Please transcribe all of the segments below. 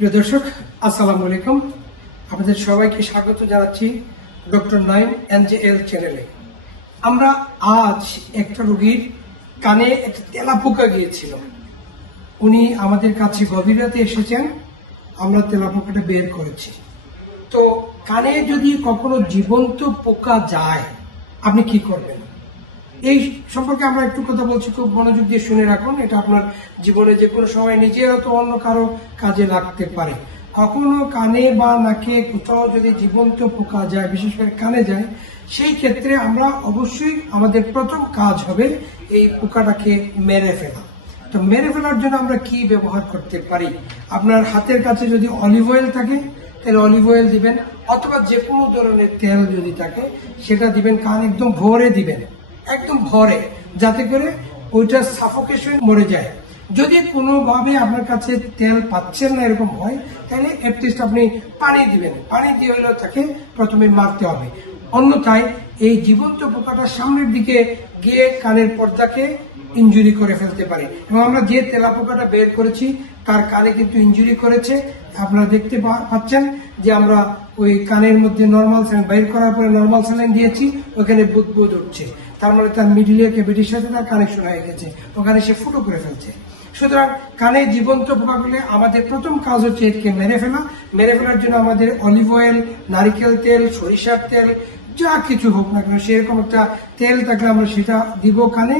প্রিয় দর্শক, আসসালামু আলাইকুম। আপনাদের সবাইকে স্বাগত জানাচ্ছি ডক্টর নাইম এনজেএল চ্যানেলে। আমরা আজ একটা রোগীর কানে একটা তেলাপোকা গিয়েছিল। উনি আমাদের কাছে গভীর রাতে এসেছেন, আমরা তেলাপোকাটা বের করেছি। তো কানে যদি কখনো জীবন্ত পোকা যায়, আপনি কি করবেন? এই সম্পর্কে আমরা একটু কথা বলছি, খুব মনোযোগ দিয়ে শুনে রাখুন। এটা আপনার জীবনে যে কোনো সময় নিজের তো অন্য কারো কাজে লাগতে পারে। কখনো কানে বা নাকে কোথাও যদি জীবন্ত পোকা যায়, বিশেষ করে কানে যায়, সেই ক্ষেত্রে আমরা অবশ্যই আমাদের প্রথম কাজ হবে এই পোকাটাকে মেরে ফেলা। তো মেরে ফেলার জন্য আমরা কি ব্যবহার করতে পারি? আপনার হাতের কাছে যদি অলিভ অয়েল থাকে তাহলে অলিভ অয়েল দিবেন, অথবা যে কোনো ধরনের তেল যদি থাকে সেটা দিবেন। কান একদম ভরে দিবেন, একদম ভরে, যাতে করে ওইটা সাফোকেশন মরে যায়। যদি কোনোভাবে আপনার কাছে তেল পাচ্ছেন না এরকম হয়, তাহলে অ্যাটলিস্ট আপনি পানি দিবেন। পানি দিয়ে হলেও তাকে প্রথমে মারতে হবে, অন্যথায় এই জীবন্ত পোকাটা সামনের দিকে গিয়ে কানের পর্দাকে ইনজুরি করে ফেলতে পারে। এবং আমরা যে তেলাপোকাটা বের করেছি তার কানে কিন্তু ইনজুরি করেছে। আপনারা দেখতে পাচ্ছেন যে আমরা ওই কানের মধ্যে নর্মাল স্যালাইন বের করার পরে নর্মাল স্যালাইন দিয়েছি, ওখানে বুদবুদ উঠছে। তার মানে তার মিডিলিয়ার ক্যাভিটির সাথে তার কানেকশন হয়ে গেছে, ওখানে সে ফুটো করে ফেলছে। সুতরাং কানে জীবন্ত পোকা গেলে আমাদের প্রথম কাজ হচ্ছে এটাকে মেরে ফেলা। মেরে ফেলার জন্য আমাদের অলিভ অয়েল, নারিকেল তেল, সরিষার তেল, যা কিছু হোক না কেন সেরকম একটা তেল থাকলে আমরা সেটা দিব কানে।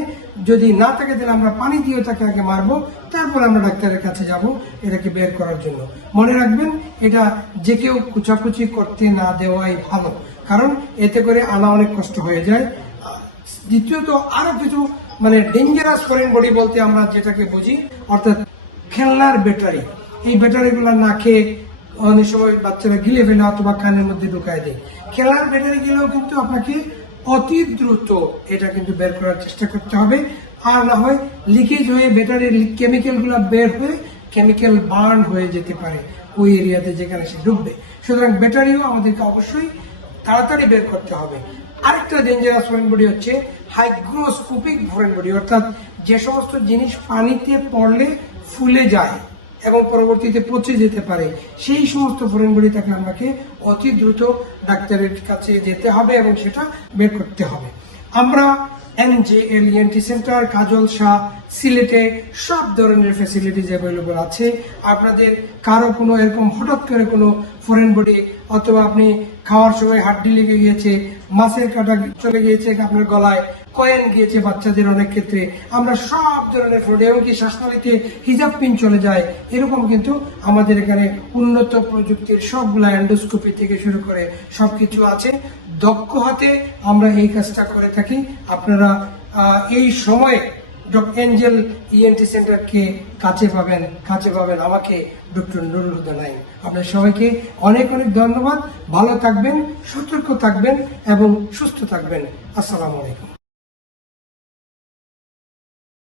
যদি না থাকে তাহলে আমরা পানি দিয়ে তাকে আগে মারবো, তারপর আমরা ডাক্তারের কাছে যাব এটাকে বের করার জন্য। মনে রাখবেন, এটা যে কেউ কুচাকুচি করতে না দেওয়াই ভালো, কারণ এতে করে আনা অনেক কষ্ট হয়ে যায়। দ্বিতীয়ত আরো কিছু ডেঞ্জারাস ফরেন বডি বলতে আমরা যেটাকে বুঝি, অর্থাৎ খেলনার ব্যাটারি। এই ব্যাটারিগুলো না খেয়ে অনেক সময় বাচ্চারা গিলে ফেলে অথবা কানের মধ্যে ঢুকায় দেয়। খেলনার ব্যাটারি গেলেও কিন্তু আপনাকে অতি দ্রুত এটা কিন্তু বের করার চেষ্টা করতে হবে, আর না হয় লিকেজ হয়ে ব্যাটারির কেমিক্যালগুলো বের হয়ে কেমিক্যাল বার্ন হয়ে যেতে পারে ওই এরিয়াতে যেখানে সে ঢুকবে। সুতরাং ব্যাটারিও আমাদেরকে অবশ্যই তাড়াতাড়ি বের করতে হবে। আরেকটা ডেঞ্জারাস ফরেন বডি হচ্ছে হাইগ্রোস্কোপিক ফরেন বডি, অর্থাৎ যে সমস্ত জিনিস পানিতে পড়লে ফুলে যায় এবং পরবর্তীতে পচে যেতে পারে, সেই সমস্ত ফরেন বডি থাকলে আমাকে অতি দ্রুত ডাক্তারের কাছে যেতে হবে এবং সেটা বের করতে হবে। আমরা এনজেএল ইএনটি সেন্টার, কাজল শাহ, সিলেটে সব ধরনের ফ্যাসিলিটিস অ্যাভেলেবল আছে। আপনাদের কারো কোনো এরকম হঠাৎ করে কোনো ফরেন বডি, অথবা আপনি খাওয়ার সময় হাড্ডি লেগে গিয়েছে, মাছের কাঁটা চলে গিয়েছে আপনার গলায়, কয়েন গিয়েছে বাচ্চাদের অনেক ক্ষেত্রে, আমরা সব ধরনের ফ্রড, এমনকি শ্বাসনালীতে হিজাব পিন চলে যায়, এরকম কিন্তু আমাদের এখানে উন্নত প্রযুক্তির সবগুলা এন্ডোস্কোপি থেকে শুরু করে সবকিছু আছে। দক্ষ হাতে আমরা এই কাজটা করে থাকি। আপনারা এই সময়ে এনজেএল ইএনটি সেন্টারকে কাছে পাবেন আমাকে, ডক্টর নুরুল হুদা নাইম। আপনাদের সবাইকে অনেক অনেক ধন্যবাদ। ভালো থাকবেন, সতর্ক থাকবেন এবং সুস্থ থাকবেন। আসসালামু আলাইকুম।